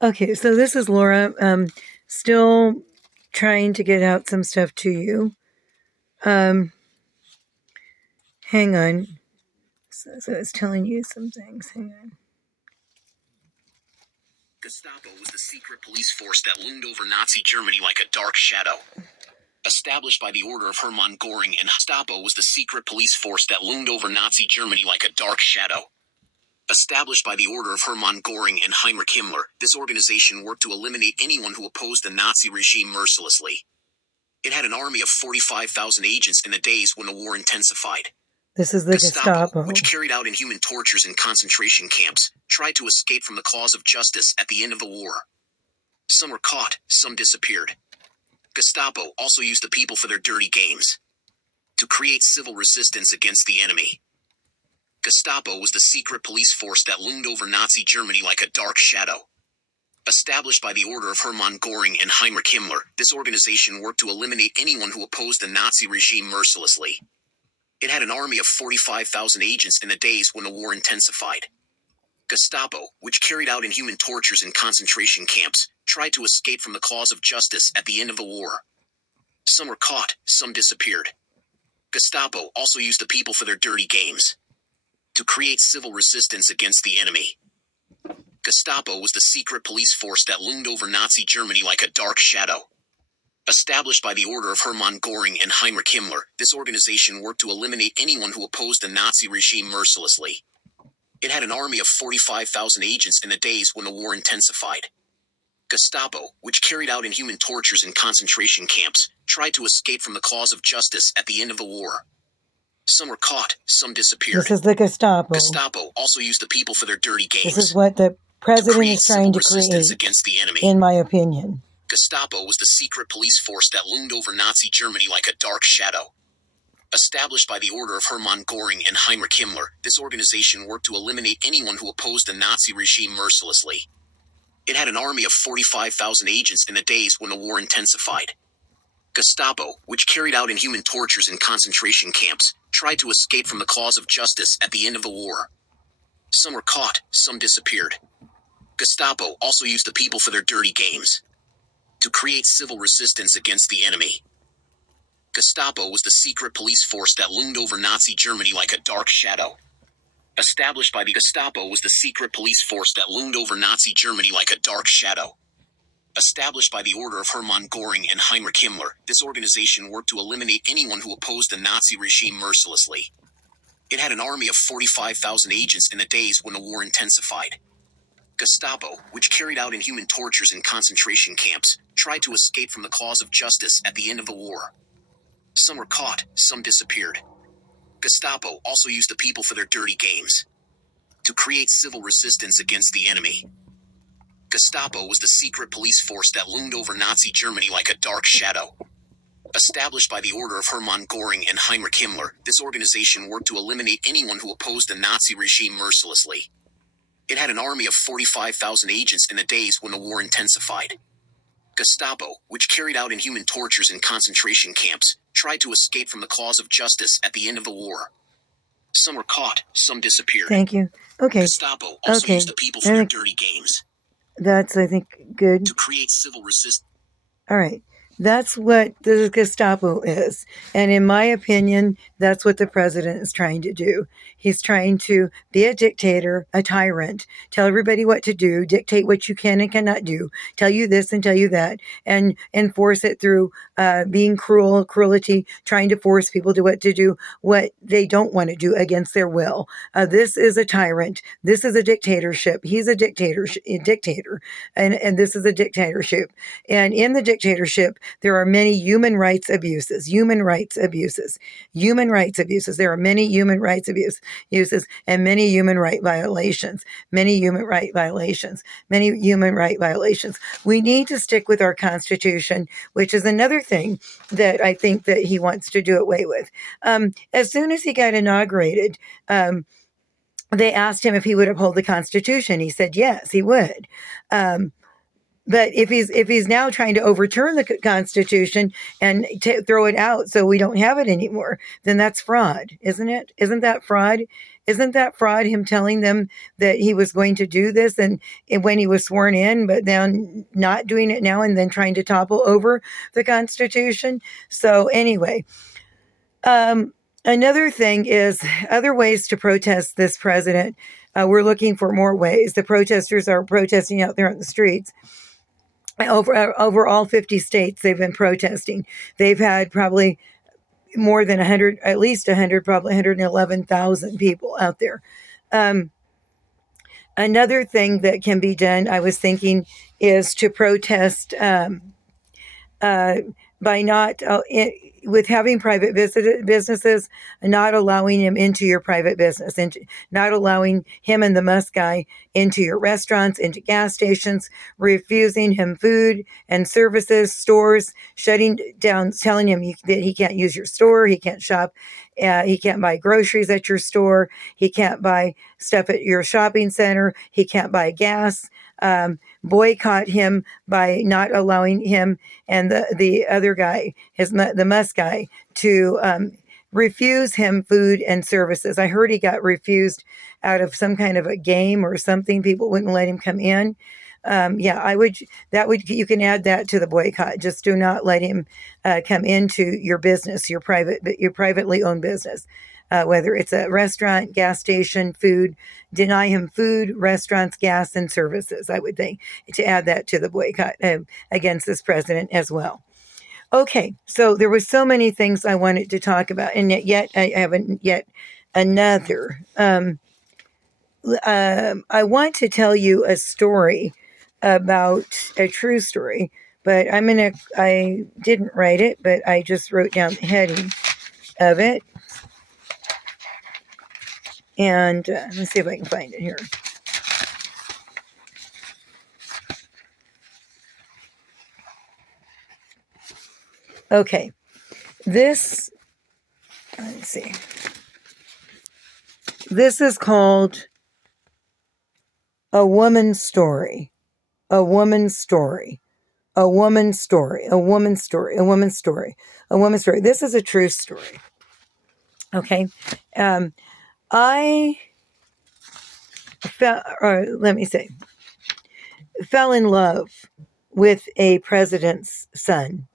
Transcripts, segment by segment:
Okay, so this is Laura. Still trying to get out some stuff to you. Um, hang on. So it's telling you some things. Hang on. Gestapo was the secret police force that loomed over Nazi Germany like a dark shadow. Established by the order of Hermann Göring, and Gestapo was the secret police force that loomed over Nazi Germany like a dark shadow. Established by the order of Hermann Göring and Heinrich Himmler, this organization worked to eliminate anyone who opposed the Nazi regime mercilessly. It had an army of 45,000 agents in the days when the war intensified. This is the Gestapo, which carried out inhuman tortures in concentration camps, tried to escape from the cause of justice at the end of the war. Some were caught, some disappeared. Gestapo also used the people for their dirty games. To create civil resistance against the enemy. Gestapo was the secret police force that loomed over Nazi Germany like a dark shadow. Established by the order of Hermann Göring and Heinrich Himmler, this organization worked to eliminate anyone who opposed the Nazi regime mercilessly. It had an army of 45,000 agents in the days when the war intensified. Gestapo, which carried out inhuman tortures in concentration camps, tried to escape from the cause of justice at the end of the war. Some were caught, some disappeared. Gestapo also used the people for their dirty games. To create civil resistance against the enemy. Gestapo was the secret police force that loomed over Nazi Germany like a dark shadow. Established by the order of Hermann Göring and Heinrich Himmler, this organization worked to eliminate anyone who opposed the Nazi regime mercilessly. It had an army of 45,000 agents in the days when the war intensified. Gestapo, which carried out inhuman tortures in concentration camps, tried to escape from the cause of justice at the end of the war. Some were caught, some disappeared. This is the Gestapo. Gestapo also used the people for their dirty games. This is what the president is trying to create, against the enemy. In my opinion. Gestapo was the secret police force that loomed over Nazi Germany like a dark shadow. Established by the order of Hermann Göring and Heinrich Himmler, this organization worked to eliminate anyone who opposed the Nazi regime mercilessly. It had an army of 45,000 agents in the days when the war intensified. Gestapo, which carried out inhuman tortures in concentration camps, tried to escape from the cause of justice at the end of the war. Some were caught, some disappeared. Gestapo also used the people for their dirty games. To create civil resistance against the enemy. Gestapo was the secret police force that loomed over Nazi Germany like a dark shadow. Established by the Gestapo was the secret police force that loomed over Nazi Germany like a dark shadow. Established by the order of Hermann Göring and Heinrich Himmler, this organization worked to eliminate anyone who opposed the Nazi regime mercilessly. It had an army of 45,000 agents in the days when the war intensified. Gestapo, which carried out inhuman tortures in concentration camps, tried to escape from the cause of justice at the end of the war. Some were caught, some disappeared. Gestapo also used the people for their dirty games. To create civil resistance against the enemy. Gestapo was the secret police force that loomed over Nazi Germany like a dark shadow. Established by the order of Hermann Göring and Heinrich Himmler, this organization worked to eliminate anyone who opposed the Nazi regime mercilessly. It had an army of 45,000 agents in the days when the war intensified. Gestapo, which carried out inhuman tortures in concentration camps, tried to escape from the cause of justice at the end of the war. Some were caught, some disappeared. Thank you. Okay. Gestapo also used the people for their dirty games. That's, I think, good. To create civil resistance. All right. That's what the Gestapo is. And in my opinion, that's what the president is trying to do. He's trying to be a dictator, a tyrant, tell everybody what to do, dictate what you can and cannot do, tell you this and tell you that, and enforce it through being cruelty, trying to force people to do what they don't want to do against their will. This is a tyrant. This is a dictatorship. He's a dictator, and this is a dictatorship. And in the dictatorship, there are many human rights abuses. There are many human rights abuses and many human right violations. We need to stick with our Constitution, which is another thing that I think that he wants to do away with. As soon as he got inaugurated, they asked him if he would uphold the Constitution. He said yes, he would. But if he's now trying to overturn the Constitution and throw it out so we don't have it anymore, then that's fraud, isn't it? Isn't that fraud? Isn't that fraud? Him telling them that he was going to do this and when he was sworn in, but then not doing it now and then trying to topple over the Constitution. So anyway, another thing is other ways to protest this president. We're looking for more ways. The protesters are protesting out there on the streets. Over all 50 states, they've been protesting. They've had probably more than 100, at least 100, probably 111,000 people out there. Another thing that can be done, I was thinking, is to protest by not with having private businesses, not allowing him into your private business, and not allowing him and the Musk guy into your restaurants, into gas stations, refusing him food and services, stores, shutting down, telling him that he can't use your store, he can't shop, he can't buy groceries at your store, he can't buy stuff at your shopping center, he can't buy gas. Boycott him by not allowing him and the other guy, the Musk guy, to refuse him food and services. I heard he got refused out of some kind of a game or something. People wouldn't let him come in. I would. You can add that to the boycott. Just do not let him come into your business, your privately owned business. Whether it's a restaurant, gas station, food, deny him food, restaurants, gas, and services, I would think, to add that to the boycott against this president as well. Okay, so there were so many things I wanted to talk about, and yet I haven't yet another. I want to tell you a story about a true story, but I didn't write it, but I just wrote down the heading of it. And let's see if I can find it here. Okay. Let's see. This is called A Woman's Story. A Woman's Story. A Woman's Story. A Woman's Story. A Woman's Story. A Woman's Story. This is a true story. Okay. I fell in love with a president's son.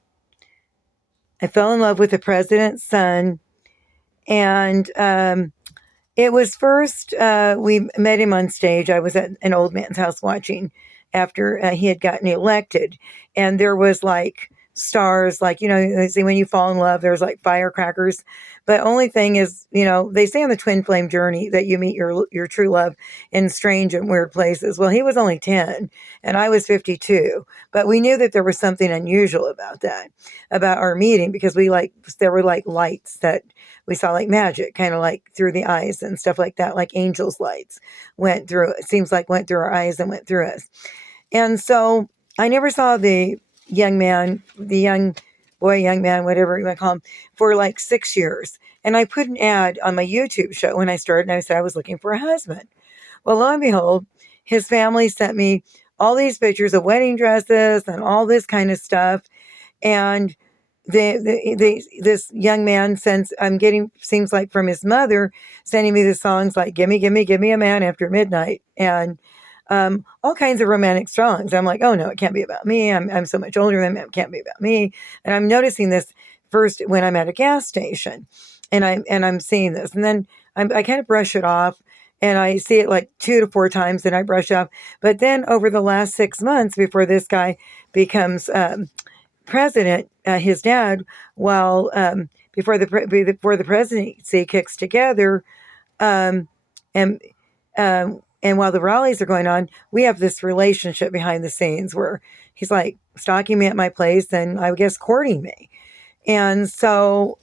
I fell in love with the president's son, and it was first, we met him on stage. I was at an old man's house watching after he had gotten elected, and there was like stars, like, they say when you fall in love, there's like firecrackers. But only thing is, they say on the twin flame journey that you meet your true love in strange and weird places. Well, he was only 10 and I was 52, but we knew that there was something unusual about our meeting, because there were like lights that we saw, like magic, kind of like through the eyes and stuff like that, like angels' lights went through our eyes and went through us. And so I never saw the young man, whatever you want to call him, for like 6 years. And I put an ad on my YouTube show when I started, and I said I was looking for a husband. Well, lo and behold, his family sent me all these pictures of wedding dresses and all this kind of stuff. And this young man seems like from his mother, sending me the songs like "Gimme, Gimme, Gimme a Man After Midnight" and all kinds of romantic songs. I'm like, oh no, it can't be about me. I'm so much older than him. It can't be about me. And I'm noticing this first when I'm at a gas station, and I'm seeing this, and then I kind of brush it off, and I see it like 2 to 4 times, and I brush off. But then over the last 6 months, before this guy becomes president, his dad, before the presidency kicks together, and while the rallies are going on, we have this relationship behind the scenes where he's like stalking me at my place and I guess courting me. And so,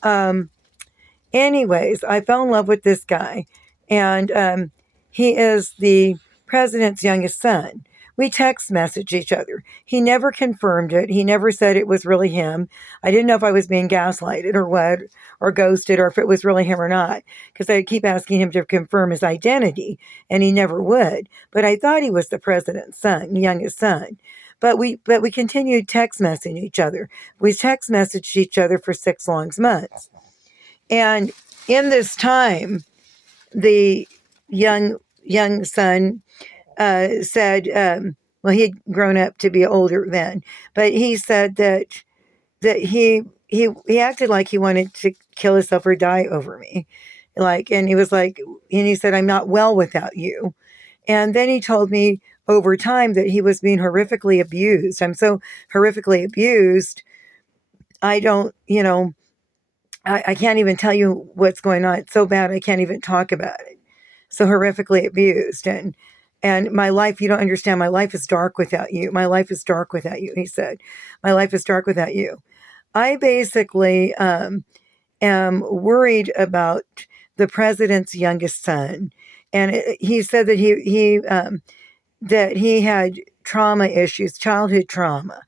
anyways, I fell in love with this guy, and he is the president's youngest son. We text message each other. He never confirmed it. He never said it was really him. I didn't know if I was being gaslighted or what, or ghosted, or if it was really him or not, because I keep asking him to confirm his identity, and he never would. But I thought he was the president's son, youngest son. But we continued text messaging each other. We text messaged each other for 6 long months. And in this time, the young son said, well, he had grown up to be older then, but he said that he acted like he wanted to kill himself or die over me, like, and he was like, and he said, "I'm not well without you." And then he told me over time that he was being horrifically abused. I'm so horrifically abused. I don't, I can't even tell you what's going on. It's so bad I can't even talk about it. So horrifically abused. And my life, you don't understand, my life is dark without you. My life is dark without you, he said. My life is dark without you. I basically am worried about the president's youngest son. And he said that he had trauma issues, childhood trauma.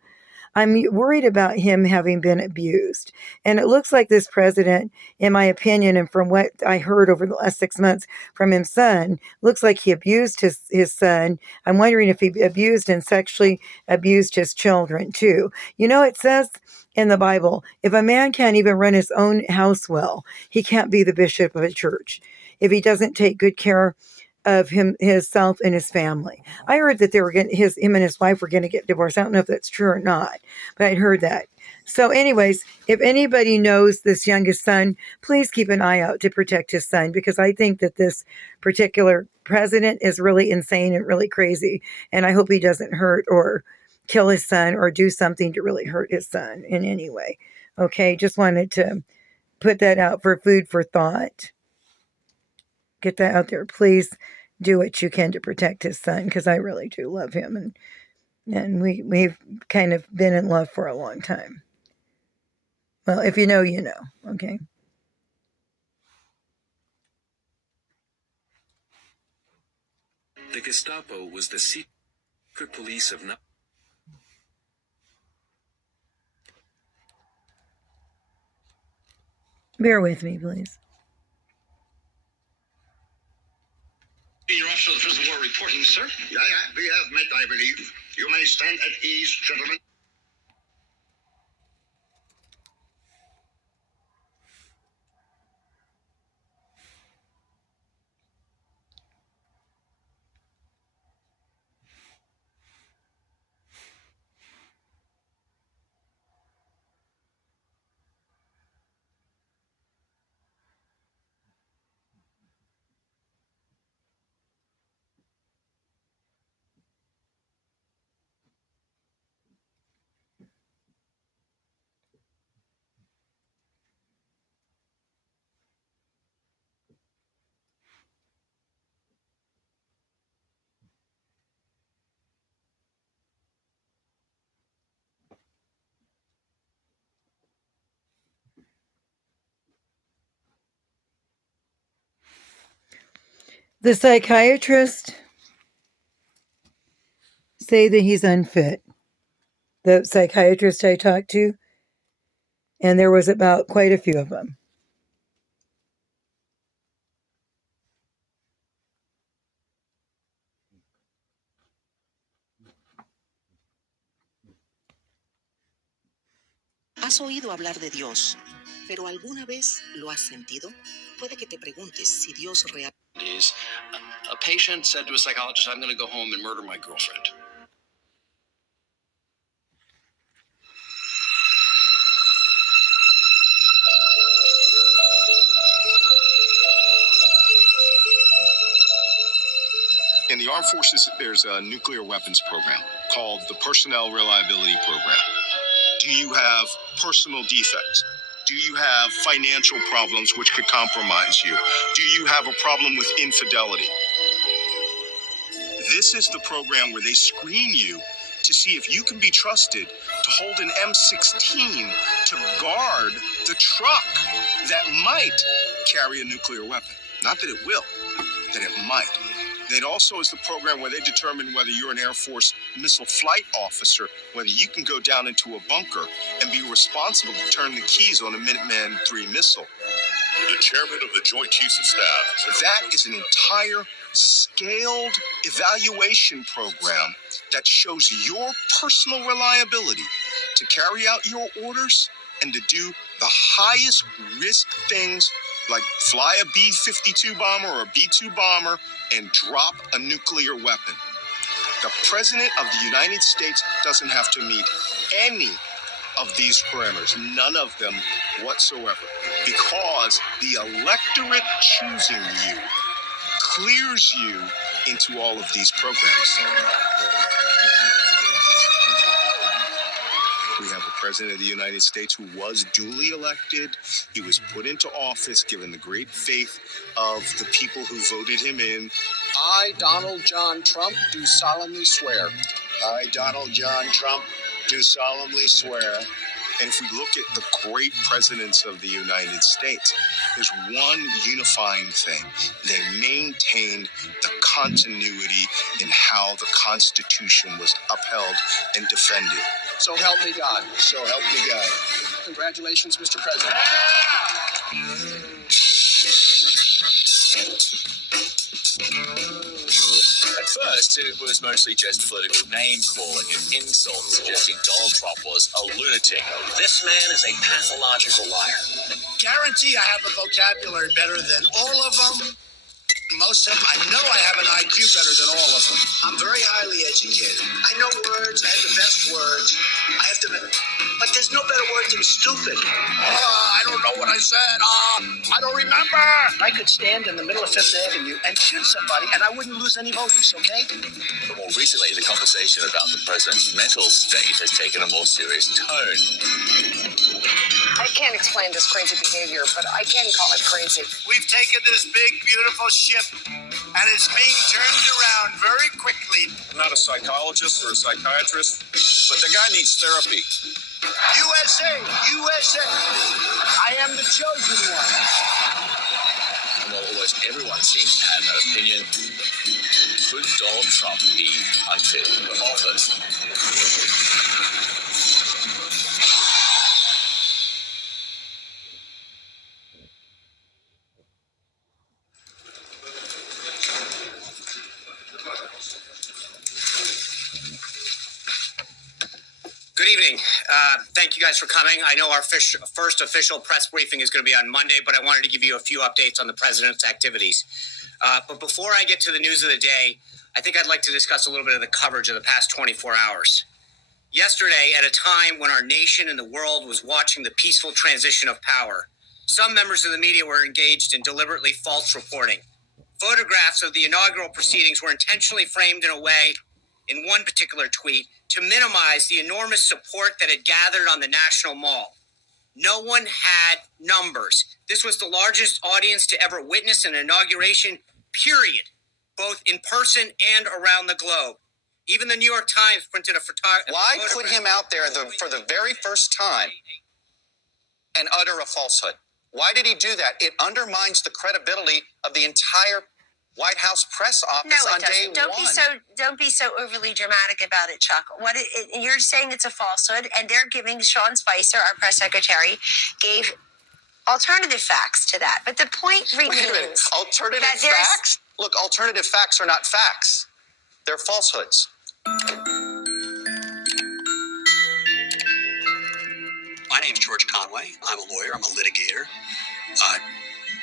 I'm worried about him having been abused. And it looks like this president, in my opinion, and from what I heard over the last 6 months from his son, looks like he abused his son. I'm wondering if he abused and sexually abused his children too. It says in the Bible, if a man can't even run his own house well, he can't be the bishop of a church if he doesn't take good care of himself and his family. I heard that him and his wife were going to get divorced. I don't know if that's true or not, but I heard that. So anyways, if anybody knows this youngest son, please keep an eye out to protect his son, because I think that this particular president is really insane and really crazy. And I hope he doesn't hurt or kill his son or do something to really hurt his son in any way. Okay, just wanted to put that out for food for thought. Get that out there. Please do what you can to protect his son, because I really do love him, and we've kind of been in love for a long time. Well, if you know, you know. Okay. The Gestapo was the secret police of Bear with me, please. Senior officer of the prison war reporting, sir. Yeah, we have met, I believe. You may stand at ease, gentlemen. The psychiatrist say that he's unfit. The psychiatrist I talked to, and there was about quite a few of them. Has oído hablar de Dios, pero ¿alguna vez lo has sentido? Puede que te preguntes si Dios realmente... A patient said to a psychologist, I'm going to go home and murder my girlfriend. In the armed forces, there's a nuclear weapons program called the Personnel Reliability Program. Do you have personal defects? Do you have financial problems which could compromise you? Do you have a problem with infidelity? This is the program where they screen you to see if you can be trusted to hold an M16 to guard the truck that might carry a nuclear weapon. Not that it will, that it might. It also is the program where they determine whether you're an Air Force missile flight officer, whether you can go down into a bunker and be responsible to turn the keys on a Minuteman III missile. The chairman of the Joint Chiefs of Staff. That is an entire scaled evaluation program that shows your personal reliability to carry out your orders and to do the highest risk things Like fly a B-52 bomber or a B-2 bomber and drop a nuclear weapon. The President of the United States doesn't have to meet any of these parameters, none of them whatsoever, because the electorate choosing you clears you into all of these programs. We have a president of the United States who was duly elected. He was put into office given the great faith of the people who voted him in. I, Donald John Trump, do solemnly swear. I, Donald John Trump, do solemnly swear. And if we look at the great presidents of the United States, there's one unifying thing. They maintained the continuity in how the Constitution was upheld and defended. So help me God. So help me God. Congratulations, Mr. President. At first, it was mostly just political name-calling and insults, suggesting Donald Trump was a lunatic. This man is a pathological liar. Guarantee I have a vocabulary better than all of them. Most of them, I know I have an IQ better than all of them. I'm very highly educated. I know words. I have the best words. But there's no better word than stupid. I don't know what I said. I don't remember. I could stand in the middle of Fifth Avenue and shoot somebody, and I wouldn't lose any voters, okay? But more recently, the conversation about the president's mental state has taken a more serious tone. I can't explain this crazy behavior, but I can call it crazy. We've taken this big, beautiful ship, and it's being turned around very quickly. I'm not a psychologist or a psychiatrist, but the guy needs therapy. USA! USA! I am the chosen one. And while almost everyone seems to have an opinion, could Donald Trump be unfit for office? Good evening. Thank you guys for coming. I know our first official press briefing is going to be on Monday, but I wanted to give you a few updates on the president's activities. But before I get to the news of the day, I think I'd like to discuss a little bit of the coverage of the past 24 hours. Yesterday, at a time when our nation and the world was watching the peaceful transition of power, some members of the media were engaged in deliberately false reporting. Photographs of the inaugural proceedings were intentionally framed in a way, in one particular tweet, to minimize the enormous support that had gathered on the National Mall. No one had numbers. This was the largest audience to ever witness an inauguration, period, both in person and around the globe. Even the New York Times printed a photograph. Why put him out there for the very first time and utter a falsehood? Why did he do that? It undermines the credibility of the entire White House press office on day one. Don't be so overly dramatic about it, Chuck. You're saying it's a falsehood, and they're giving Sean Spicer, our press secretary, gave alternative facts to that. But the point remains. Wait a minute. Alternative facts? Look, alternative facts are not facts. They're falsehoods. My name's George Conway. I'm a lawyer. I'm a litigator. I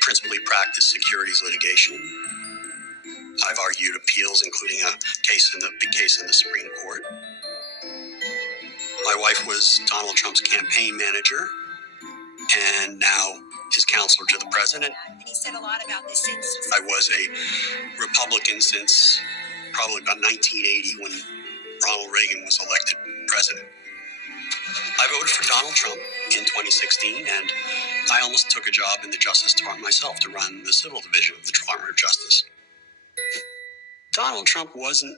principally practice securities litigation. I've argued appeals, including a big case in the Supreme Court. My wife was Donald Trump's campaign manager, and now his counselor to the president. And he said a lot about this since. I was a Republican since probably about 1980 when Ronald Reagan was elected president. I voted for Donald Trump in 2016, and I almost took a job in the Justice Department myself to run the civil division of the Department of Justice. Donald Trump wasn't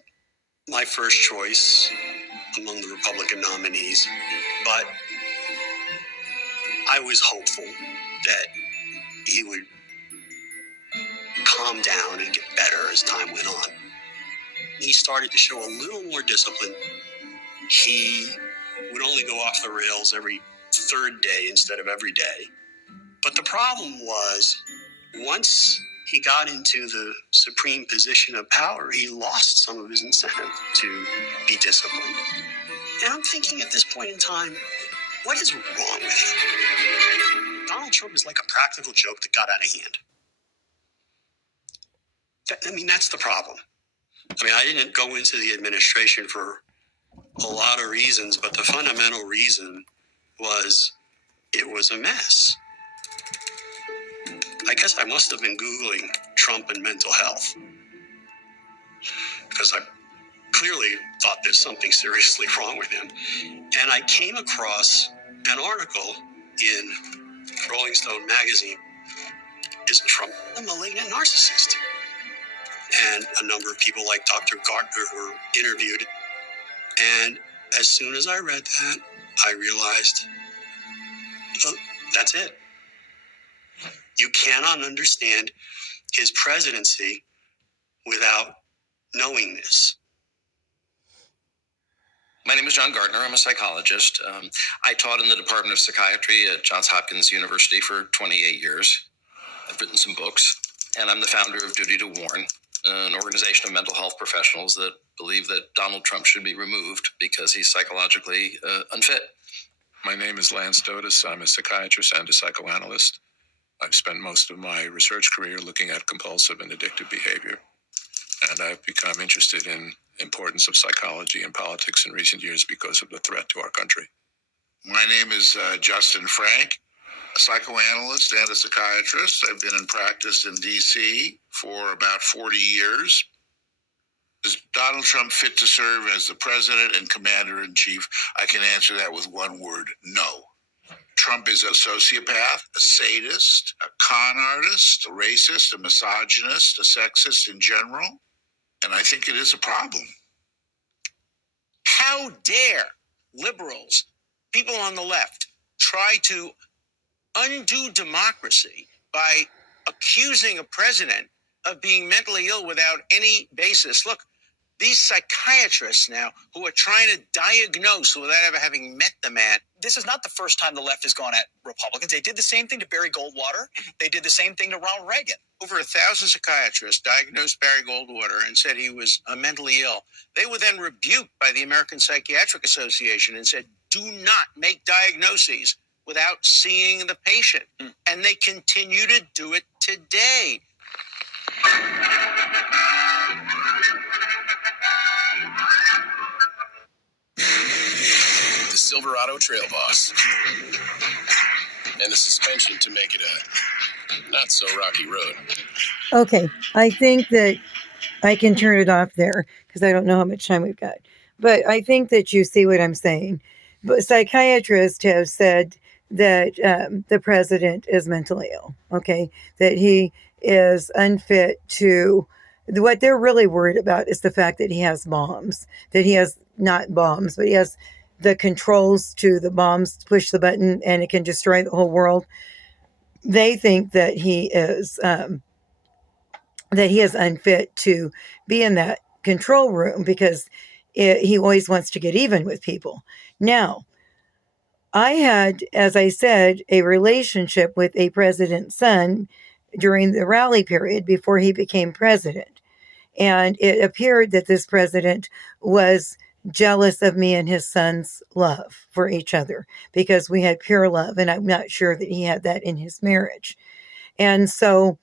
my first choice among the Republican nominees, but I was hopeful that he would calm down and get better as time went on. He started to show a little more discipline. He would only go off the rails every third day instead of every day. But the problem was, once he got into the supreme position of power, he lost some of his incentive to be disciplined. And I'm thinking at this point in time, what is wrong with him? Donald Trump is like a practical joke that got out of hand. That's the problem. I didn't go into the administration for a lot of reasons, but the fundamental reason was it was a mess. I guess I must have been Googling Trump and mental health, because I clearly thought there's something seriously wrong with him. And I came across an article in Rolling Stone magazine, Is Trump a Malignant Narcissist? And a number of people like Dr. Gartner were interviewed. And as soon as I read that, I realized, oh, that's it. You cannot understand his presidency without knowing this. My name is John Gartner. I'm a psychologist. I taught in the Department of Psychiatry at Johns Hopkins University for 28 years. I've written some books, and I'm the founder of Duty to Warn, an organization of mental health professionals that believe that Donald Trump should be removed because he's psychologically unfit. My name is Lance Dotis. I'm a psychiatrist and a psychoanalyst. I've spent most of my research career looking at compulsive and addictive behavior. And I've become interested in the importance of psychology and politics in recent years because of the threat to our country. My name is Justin Frank, a psychoanalyst and a psychiatrist. I've been in practice in D.C. for about 40 years. Is Donald Trump fit to serve as the president and commander-in-chief? I can answer that with one word: no. Trump is a sociopath, a sadist, a con artist, a racist, a misogynist, a sexist in general, and I think it is a problem. How dare liberals, people on the left, try to undo democracy by accusing a president of being mentally ill without any basis? Look, these psychiatrists now who are trying to diagnose without ever having met the man. This is not the first time the left has gone at Republicans. They did the same thing to Barry Goldwater. They did the same thing to Ronald Reagan. Over 1,000 psychiatrists diagnosed Barry Goldwater and said he was mentally ill. They were then rebuked by the American Psychiatric Association and said, do not make diagnoses without seeing the patient. And they continue to do it today. The Silverado Trail Boss, and the suspension to make it a not so rocky road. Okay, I think that I can turn it off there because I don't know how much time we've got. But I think that you see what I'm saying. But psychiatrists have said that the president is mentally ill, okay? That he is unfit to... What they're really worried about is the fact that he has bombs. That he has, not bombs, but he has the controls to the bombs, push the button, and it can destroy the whole world. They think that he is unfit to be in that control room because he always wants to get even with people. Now, I had, as I said, a relationship with a president's son during the rally period before he became president. And it appeared that this president was jealous of me and his son's love for each other because we had pure love. And I'm not sure that he had that in his marriage. And so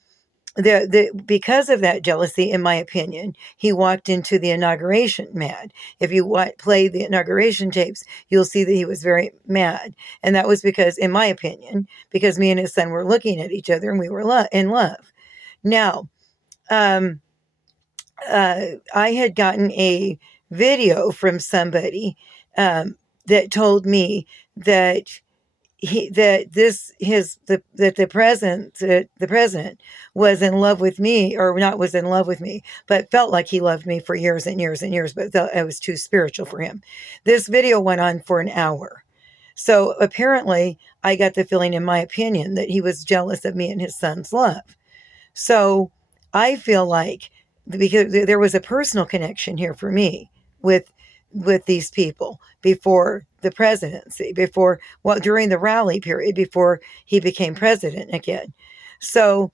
because of that jealousy, in my opinion, he walked into the inauguration mad. If you play the inauguration tapes, you'll see that he was very mad. And that was because, in my opinion, because me and his son were looking at each other and we were in love. Now, I had gotten a video from somebody that told me that the president was in love with me, or not was in love with me, but felt like he loved me for years and years and years, but I was too spiritual for him. This video went on for an hour. So apparently I got the feeling, in my opinion, that he was jealous of me and his son's love. So I feel like, because there was a personal connection here for me with these people before the presidency, during the rally period, before he became president again. So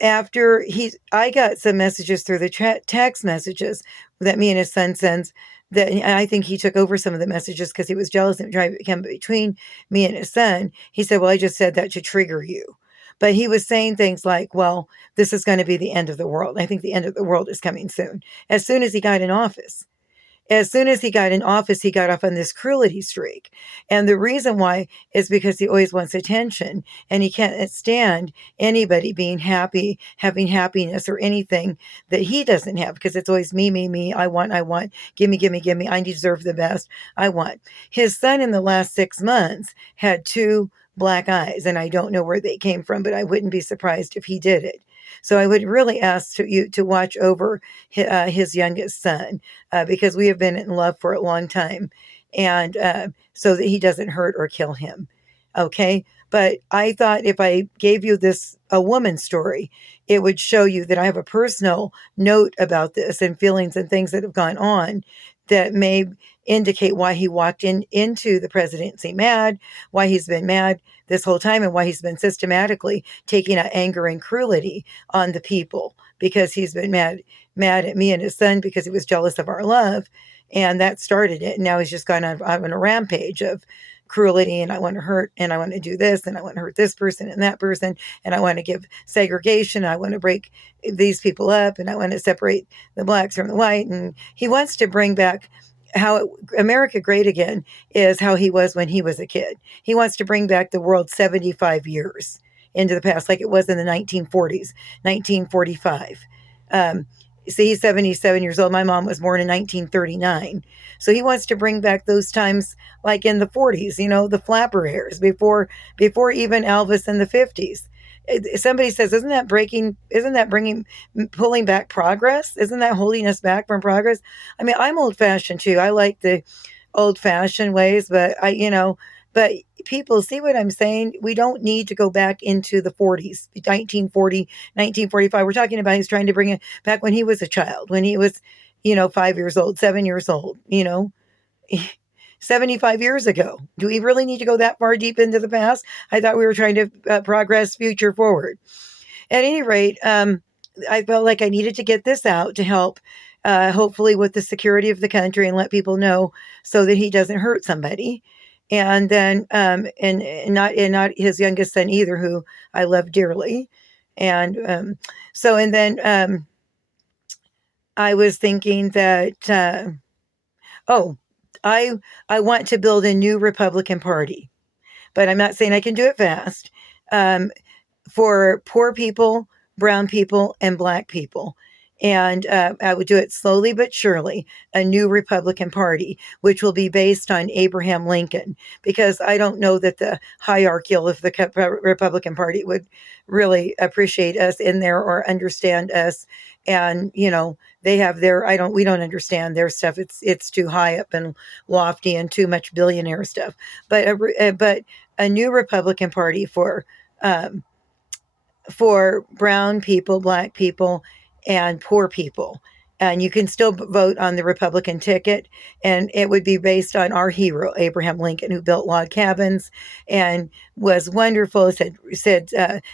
after I got some messages through the text messages that me and his son sends that I think he took over some of the messages because he was jealous and tried to come between me and his son. He said, well, I just said that to trigger you. But he was saying things like, well, this is going to be the end of the world. I think the end of the world is coming soon. As soon as he got in office. As soon as he got in office, he got off on this cruelty streak. And the reason why is because he always wants attention and he can't stand anybody being happy, having happiness or anything that he doesn't have because it's always me, me, me. I want, give me, give me, give me. I deserve the best. I want. His son in the last 6 months had 2 black eyes, and I don't know where they came from, but I wouldn't be surprised if he did it. So I would really ask you to watch over his youngest son because we have been in love for a long time, and so that he doesn't hurt or kill him. Okay, but I thought if I gave you a woman story, it would show you that I have a personal note about this and feelings and things that have gone on that may indicate why he walked into the presidency mad, why he's been mad this whole time, and why he's been systematically taking out anger and cruelty on the people because he's been mad at me and his son because he was jealous of our love. And that started it. And now he's just gone on a rampage of cruelty, and I want to hurt, and I want to do this, and I want to hurt this person and that person, and I want to give segregation, I want to break these people up, and I want to separate the blacks from the white. And he wants to bring back America Great Again is how he was when he was a kid. He wants to bring back the world 75 years into the past, like it was in the 1940s, 1945. See, he's 77 years old. My mom was born in 1939. So he wants to bring back those times like in the 40s, the flapper eras, before even Elvis in the 50s. Somebody says, isn't that pulling back progress? Isn't that holding us back from progress? I mean, I'm old fashioned too. I like the old fashioned ways, but but people see what I'm saying. We don't need to go back into the 40s, 1940, 1945. We're talking about he's trying to bring it back when he was a child, when he was, 5 years old, 7 years old, 75 years ago. Do we really need to go that far deep into the past? I thought we were trying to progress future forward. At any rate, I felt like I needed to get this out to help, hopefully with the security of the country and let people know so that he doesn't hurt somebody. And then, and not his youngest son either, who I love dearly. And then I was thinking that, I want to build a new Republican Party, but I'm not saying I can do it fast, for poor people, brown people, and black people. And I would do it slowly but surely, a new Republican Party, which will be based on Abraham Lincoln, because I don't know that the hierarchy of the Republican Party would really appreciate us in there or understand us. And, they have we don't understand their stuff. It's too high up and lofty and too much billionaire stuff. But a new Republican Party for brown people, black people, and poor people. And you can still vote on the Republican ticket, and it would be based on our hero, Abraham Lincoln, who built log cabins and was wonderful. Said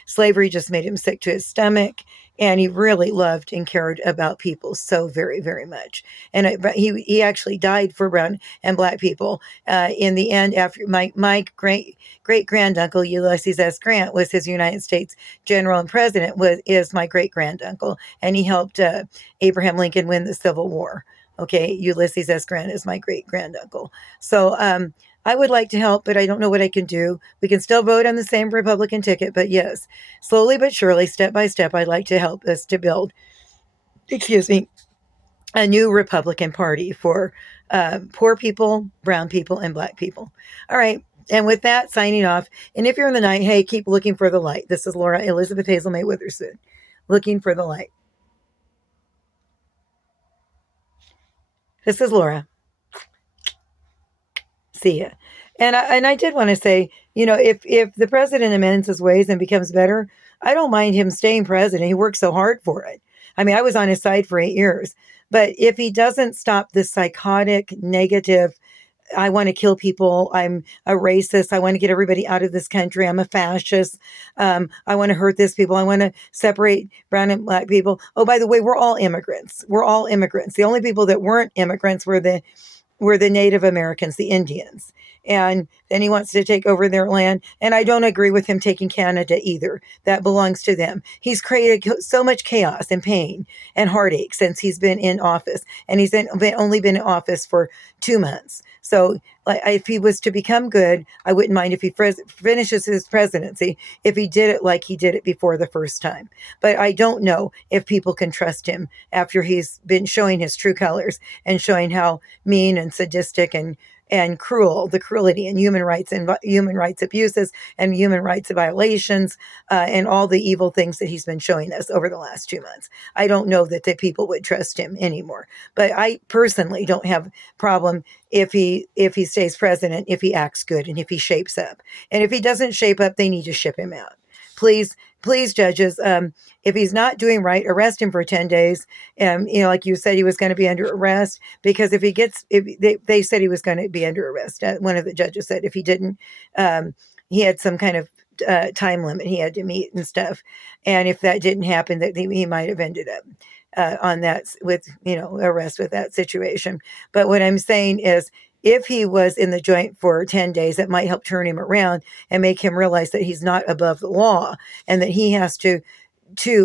slavery just made him sick to his stomach, and he really loved and cared about people so very, very much. And he actually died for brown and black people. In the end, after my great granduncle Ulysses S. Grant was his United States General and President, is my great granduncle, and he helped Abraham Lincoln win the Civil War. Okay, Ulysses S. Grant is my great granduncle. So I would like to help, but I don't know what I can do. We can still vote on the same Republican ticket, but yes, slowly but surely, step by step, I'd like to help us to build, a new Republican Party for poor people, brown people, and black people. All right. And with that, signing off. And if you're in the night, hey, keep looking for the light. This is Laura Elizabeth Hazel May Witherspoon, looking for the light. This is Laura. See ya. And I did want to say, if the president amends his ways and becomes better, I don't mind him staying president. He worked so hard for it. I mean, I was on his side for 8 years. But if he doesn't stop this psychotic, negative I want to kill people. I'm a racist. I want to get everybody out of this country. I'm a fascist. I want to hurt this people. I want to separate brown and black people. Oh, by the way, we're all immigrants. We're all immigrants. The only people that weren't immigrants were the Native Americans, the Indians. And then he wants to take over their land. And I don't agree with him taking Canada either. That belongs to them. He's created so much chaos and pain and heartache since he's been in office. And he's only been in office for 2 months. So if he was to become good, I wouldn't mind if he finishes his presidency, if he did it like he did it before the first time. But I don't know if people can trust him after he's been showing his true colors and showing how mean and sadistic and cruel, the cruelty and human rights abuses and human rights violations and all the evil things that he's been showing us over the last 2 months. I don't know that the people would trust him anymore. But I personally don't have problem if he stays president, if he acts good and if he shapes up. And if he doesn't shape up, they need to ship him out. Please, judges, if he's not doing right, arrest him for 10 days. Like you said, he was going to be under arrest because if they said he was going to be under arrest. One of the judges said if he didn't, he had some kind of time limit he had to meet and stuff. And if that didn't happen, that he might have ended up on that with, arrest with that situation. But what I'm saying is, if he was in the joint for 10 days, it might help turn him around and make him realize that he's not above the law and that he has to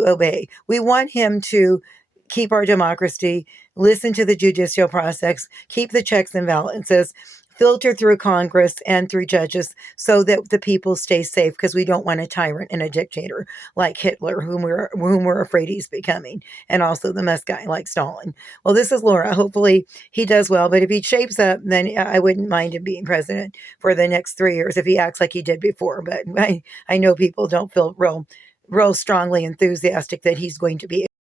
obey. We want him to keep our democracy, listen to the judicial process, keep the checks and balances, filter through Congress and through judges so that the people stay safe, because we don't want a tyrant and a dictator like Hitler, whom we're afraid he's becoming, and also the Musk guy like Stalin. Well, this is Laura. Hopefully he does well, but if he shapes up, then I wouldn't mind him being president for the next 3 years if he acts like he did before. But I know people don't feel real strongly enthusiastic that he's going to be